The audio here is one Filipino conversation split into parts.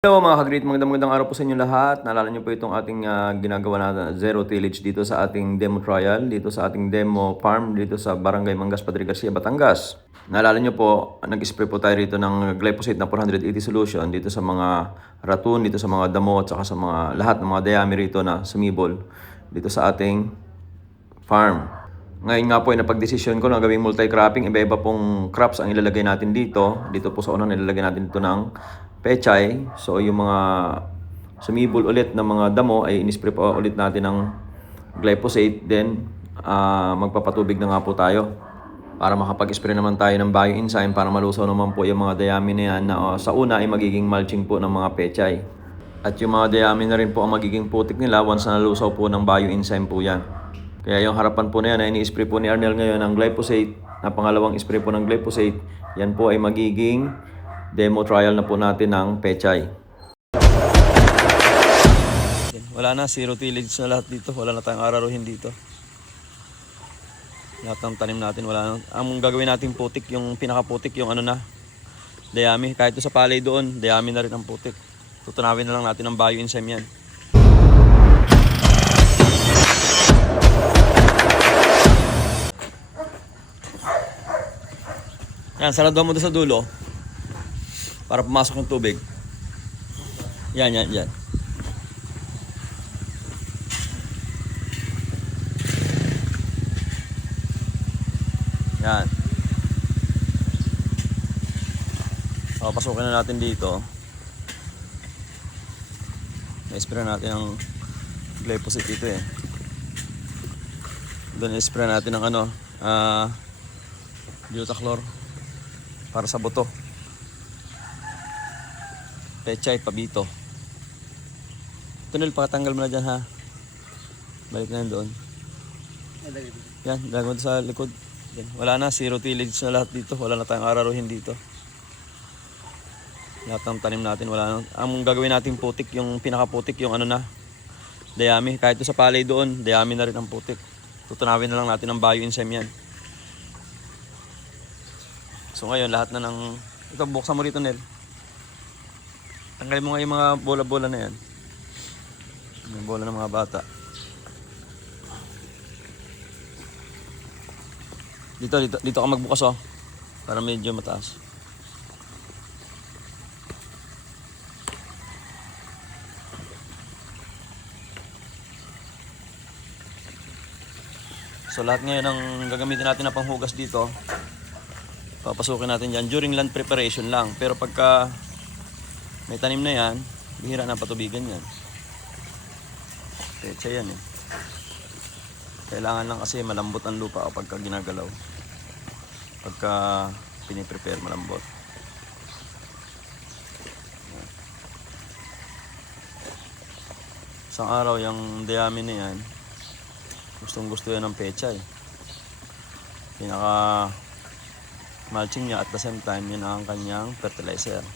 Hello mga ka-great, magandang araw po sa inyo lahat. Naalala niyo po itong ating ginagawa na zero tillage dito sa ating demo trial, dito sa ating demo farm, dito sa Barangay Mangas, Padre Garcia, Batangas. Naalala niyo po, nag-spray po tayo rito ng glyphosate na 480 solution dito sa mga raccoon, dito sa mga damo, at saka sa mga lahat ng mga dayami rito na sumibol dito sa ating farm. Ngayon nga po ay napag-desisyon ko na gawing multi-cropping, iba-iba pong crops ang ilalagay natin dito. Dito po sa unang nilalagay natin ito ng pechay. So yung mga sumibol ulit ng mga damo ay inispray pa ulit natin ng glyphosate. Then magpapatubig na nga po tayo para makapag-spray naman tayo ng bioenzyme para malusaw naman po yung mga dayami na yan na sa una ay magiging mulching po ng mga pechay. At yung mga dayami na rin po ang magiging putik nila once na nalusaw po ng bioenzyme po yan. Kaya yung harapan po na yan ay ini-spray po ni Arnel ngayon ng glyphosate, na pangalawang spray po ng glyphosate. Yan po ay magiging demo trial na po natin ng pechay. Wala na, zero tillage na lahat dito. Wala na tayong araruhin dito. Lahat ng tanim natin wala na. Ang gagawin natin putik, yung pinakaputik, yung ano na, dayami. Kahit sa palay doon, dayami na rin ang putik. Tutunawin na lang natin ang bioenzyme yan. Yan, sarado mo doon sa dulo para pumasok yung tubig. Yan. Yan. So, pasukin na natin dito. Na-spray natin ang glyphosate dito eh. Doon na-spray natin ang Butachlor para sa buto. Pechay, pabito. Tunil, pakatanggal mo na dyan ha. Balik na yan doon. Yan, lagay mo sa likod. Yan. Wala na, zero tillage na lahat dito. Wala na tayong araruhin dito. Lahat ng tanim natin, wala na. Ang gagawin natin putik, yung pinakaputik, yung ano na, dayami. Kahit sa palay doon, dayami na rin ang putik. Tutunawin na lang natin ang bioenzyme yan. So ngayon, lahat na ng... Ito, buksan mo rito, Nel. Tanggalin mo nga yung mga bola-bola na yan. Yung bola ng mga bata. Dito ka magbukas oh. Para medyo mataas. So lahat ngayon ang gagamitin natin na panghugas dito, papasukin natin dyan during land preparation lang. Pero pagka may tanim na yan, bihira na patubigan yan. Pecha yan eh. Kailangan lang kasi malambot ang lupa o pagka ginagalaw. Pagka piniprepare, malambot. Isang araw yung dayami na yan, gustong gusto yan ng pecha eh. Pinaka mulching niya at the same time, yun ang kanyang fertilizer.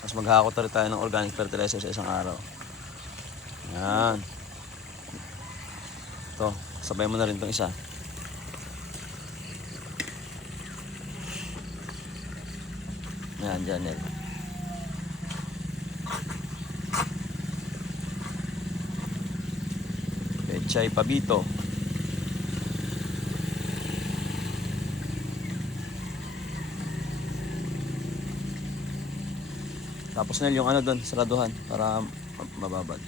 Mas maghahakot na rin tayo ng organic fertilizer sa isang araw. Yan. Ito, sabay mo na rin itong isa. Yan, dyan yan. Pechay, pabito. Tapos na yung ano doon, saraduhan para mababad.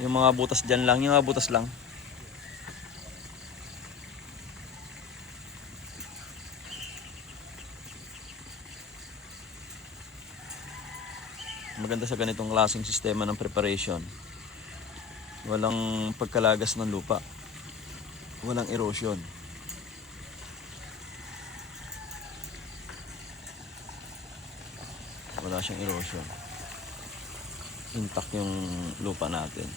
Yung mga butas dyan lang, yung mga butas lang. Maganda sa ganitong klaseng sistema ng preparation. Walang pagkalagas ng lupa. Walang erosion. Wala siyang erosion. Intact yung lupa natin.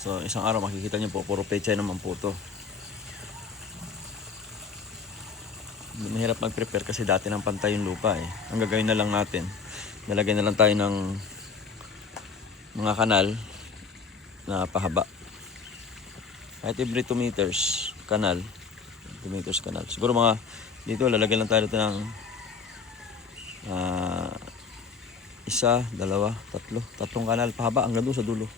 So isang araw makikita niyo po, puro pechay naman po to. Mahirap mag-prepare kasi dati ng pantay yung lupa eh. Ang gagawin na lang natin, nalagay na lang tayo ng mga kanal na pahaba. Kahit every 2 meters kanal. 2 meters kanal. Siguro mga dito lalagyan lang tayo dito ng isa, dalawa, tatlong kanal pahaba hanggang doon sa dulo.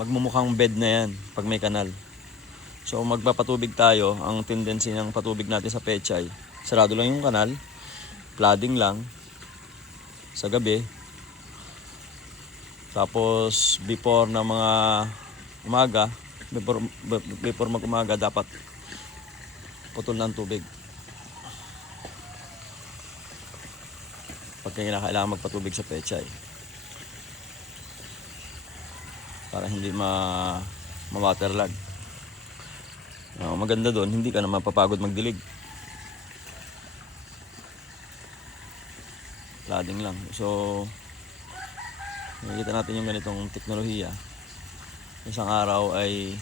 Magmumukhang bed na yan pag may kanal. So magpapatubig tayo, ang tendency ng patubig natin sa pechay, sarado lang yung kanal, flooding lang sa gabi. Tapos before na mga umaga, before mag-umaga dapat putol ng tubig. Pagka kailangan magpatubig sa pechay. Para hindi ma-waterlag. Maganda doon, hindi ka na mapapagod magdilig. Flooding lang. So, nakikita natin yung ganitong teknolohiya. Isang araw ay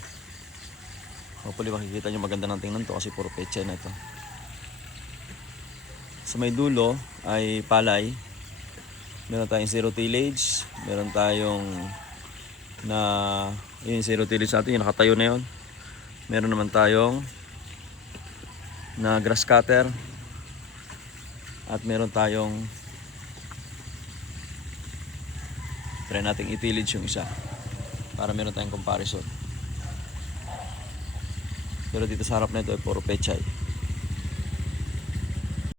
hopefully makikita nyo maganda ng tingnan to kasi puro pechay na ito. Sa may dulo ay palay. Meron tayong zero tillage. Meron tayong yung zero tillage natin, yung nakatayo na yun. Meron naman tayong na grass cutter. At meron tayong try nating i-tillage yung isa para meron tayong comparison. Pero dito sa harap na ito ay puro pechay.